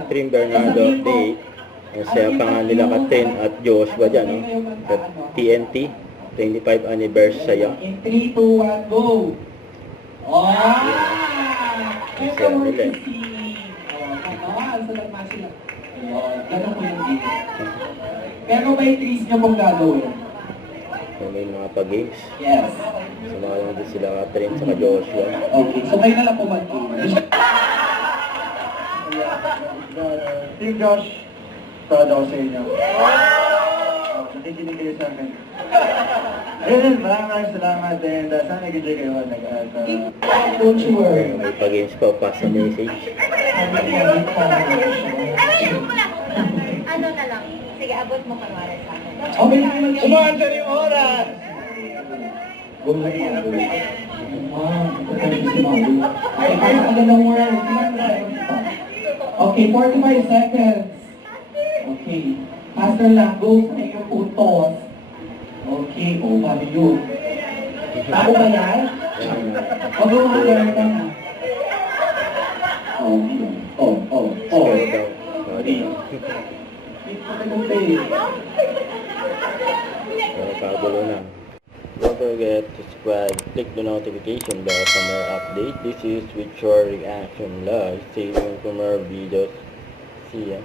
Catherine Bernardo update. Masaya pa nga nila Catherine at Joshua dyan, no? At TNT, 25 anniversary saya. In 3, 2, 1, go! Oh! Masaya nila eh. Ganun po yung game. Pero may trees niyo pong gagawin. May mga pag-games. Yes. Sumama lang din sila Catherine sa Joshua. Okay, so kayo na lang po mag-game. Team Josh, proud ako sa inyo. Nakikinig kayo sa akin. Ayun, maraming salamat and sana nag-enjoy kayo Don't you worry. May pag-games pa, pass na message. Ano na lang? Sige, abot mo kanwari sa akin. Okay, Umaandar yung oras! go lang yan. Okay, guys, magandang word. Okay, 45 seconds. Okay. Faster lang. Go sa iyong putos. Okay. Oh, paano yun? Tao ba yan? O, go mga ganun ka na. Oh, yun. Oh. Scroll down. Sorry. Kagulo na. Don't forget to subscribe, click the notification bell for more update. This is with your reaction live. See you for more videos. See ya.